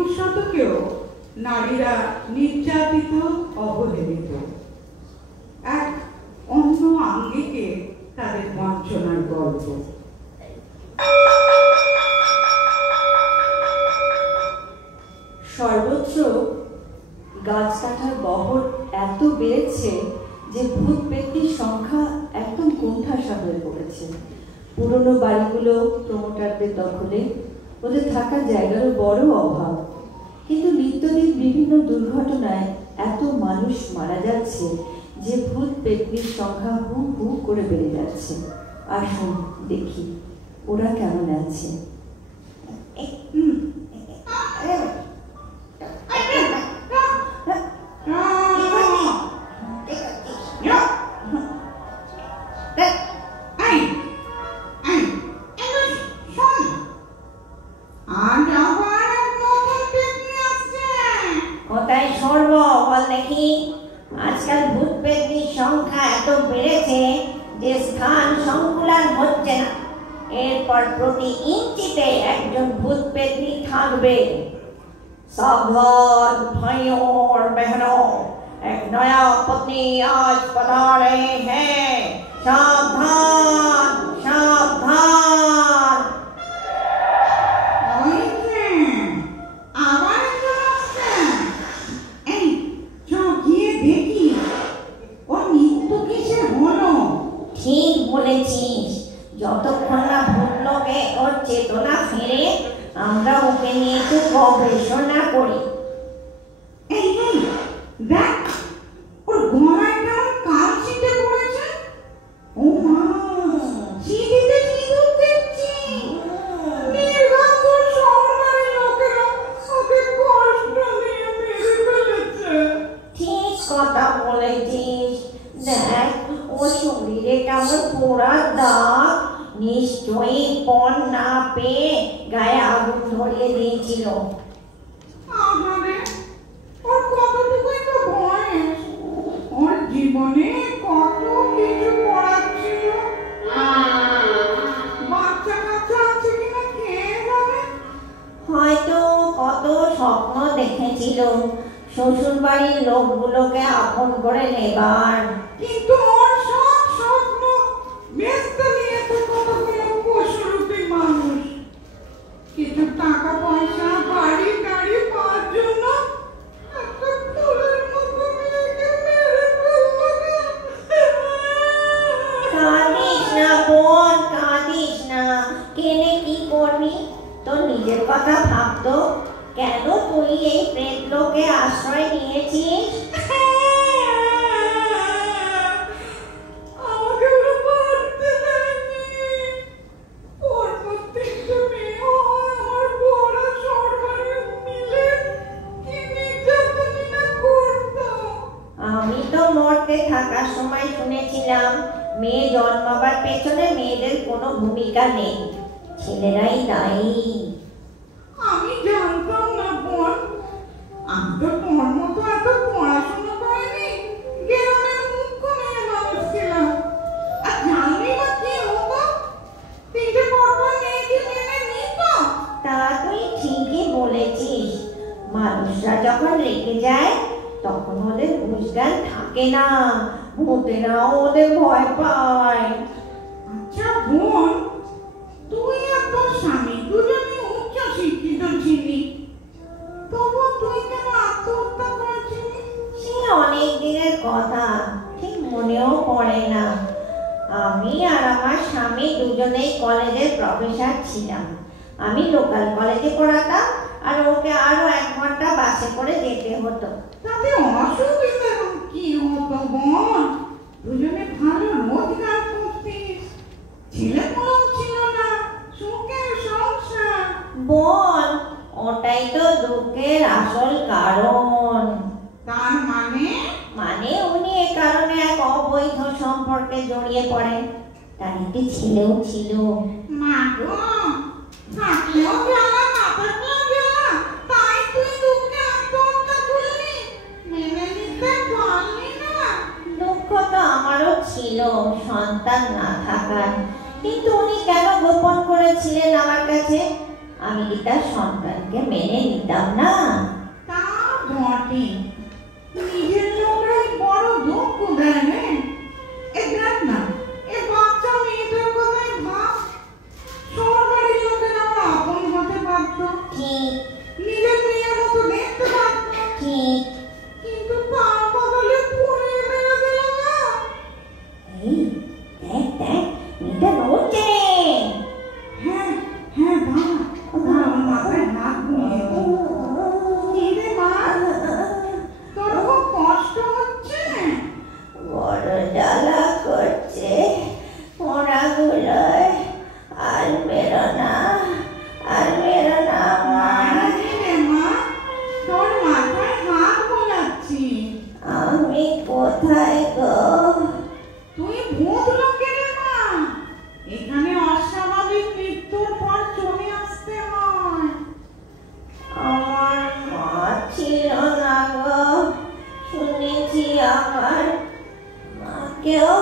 21 শতকেও নারীরা নির্যাতিত, অবহেলিত। এক অন্য আঙ্গিকে তাদের বঞ্চনার গল্প। সর্বত্র গাছ কাটার বহর এত বেড়েছে যে ভূত পেত্নির সংখ্যা একদম কোণঠাসা হয়ে পড়েছে। পুরনো বাড়িগুলো প্রমোটারদের দখলে, ওদের থাকার জায়গারও বড় অভাব। কিন্তু নিত্যদিন বিভিন্ন দুর্ঘটনায় এত মানুষ মারা যাচ্ছে যে ভূত পেত্নির সংখ্যা হু হু করে বেড়ে যাচ্ছে। আসুন দেখি ওরা কেমন আছে। আজকাল ভূত পেত্নির সংখ্যা এত বেড়েছে যে স্থান সংকুলান হচ্ছে না। এরপর প্রতি ইঞ্চিতে একজন ভূত পেত্নী থাকবে। सावधान भाइयों और बहनों, एक नया पत्नी आज पधार रहे हैं। सावधान सावधान। ঠিক বলেছিস, যতক্ষণ না ভূত লোকে ওর চেতনা ফিরে আমরা ওকে নিয়ে একটু গবেষণা করি। এই এই দেখ, ওর গলায় কেমন কাল ছিটে পড়েছে। ও মা, সিঁড়িতে সিঁদুর দেখছি। নির্ঘাত শহরের লোকেরা ওকে কষ্ট দিয়ে মেরে ফেলেছে। ঠিক কথা বলেছিস। দেখ, ও শরীরে কেমন পোড়া দাগ, নিশ্চয়ই পণ না পেয়ে গায়ে আগুন ধরিয়ে দিয়েছিল। আহারে, ওর কতটুকুই তো বয়স, ওর জীবনে কত কিছু করার ছিল। বাচ্চা কাচ্চা আছে কিনা কে জানে। হয়তো কত স্বপ্ন দেখেছিল শ্বশুর বাড়ির লোকগুলোকে আপন করে নেবার। কিন্তু ওর সব স্বপ্ন ব্যস্ত নিয়েছে কতগুলো পশুরূপী মানুষ। কিছু টাকা পয়সা, বাড়ি গাড়ি পাওয়ার জন্য একটা ফুলের মতো মেয়েকে মেরে ফেললো। কাঁদিস না বোন, কাঁদিস না। কেনে কি করবি? তোর নিজের কথা ভাবতো। কেন তুই এই প্রেত লোকে আশ্রয় নিয়েছিস? আমি তো মরতে থাকার সময় শুনেছিলাম মেয়ে জন্মাবার পেছনে মেয়েদের কোনো ভূমিকা নেই, ছেলেরাই দায়ী। আমি জানতাম না বোন। আমি তো তোমার মতো এত পড়াশোনা করিনি, গ্রামের মুখ্য মেয়ে মানুষ ছিলাম। আর জানলি বা কি হতো? তিনটে পরপর মেয়েকে মেনে নিত। তা তুই ঠিকই বলেছিস। মানুষরা যখন রেগে যায় তখন ওদের বুঝজ্ঞান থাকে না, ভূতেরাও ওদের ভয় পায়। আচ্ছা বোন, তুই আর তোর স্বামী দুজনই উচ্চ শিক্ষিত ছিলি, তবু তুই কেন আত্মহত্যা করেছিলি? সে অনেক দিনের কথা, ঠিক মনেও পড়ে না। আমি আর আমার স্বামী দুজনেই কলেজের প্রফেসর ছিলাম। আমি লোকাল কলেজে পড়াতাম আর ওকে আরো 1 ঘন্টা বাসে করে যেতে হতো। তাতে অসুবিধা কি হতো বোন? দুজনে ভালো রোজগার করতিস, ছেলে পড়াও ছিল না, সুখের সংসার। বোন, ওটাই তো দুঃখের আসল কারণ। তার মানে উনি এ কারণে এক অবৈধ সম্পর্কে জড়িয়ে পড়েন। তার একটি ছেলেও ছিল। মা গো, থাকলেও জ্বালা, না থাকলেও জ্বালা, তাই তুই দুঃখে আত্মহত্যা করলি? মেনে নিতে পারলি না? দুঃখ তো আমারও ছিল সন্তান না থাকার, কিন্তু উনি কেন গোপন করেছিলেন আমার কাছে আমি কি তার সন্তানকে মেনে নিতাম না? তা বটে, নিজের লোকরাই বড় দুঃখ দেয় রে। এ দেখ না, এ বাচ্চা মেয়েটার কথাই ভাব। শহর বাড়ির লোকেরা আমার আপন হতে পারতো, ঠিক নিজের মেয়ের মতো দেখতে পারতো, ঠিক। কিন্তু তার বদলে পুড়িয়ে মেরে দিল না। এই দেখ দেখ, মেয়েটা নড়ছে। হ্যাঁ হ্যাঁ, দাঁড়া, আমার মাথায় হাত বুলিয়ে দি। কি রে মা, তোর খুব কষ্ট হচ্ছে? বড় জ্বালা করছে পোড়াগুলোয়। আর বেরো না, আর বেরো না আমার। কি রে মা, তোর মাথায় হাত বোলাচ্ছি। আমি কোথায় গো? তুই ভূত লোকে রে মা, এখানে অস্বাভাবিক মৃত্যুর পর চলে আসতে হয়। আমার মা ছিল না গো, শুনেছি আমার মাকেও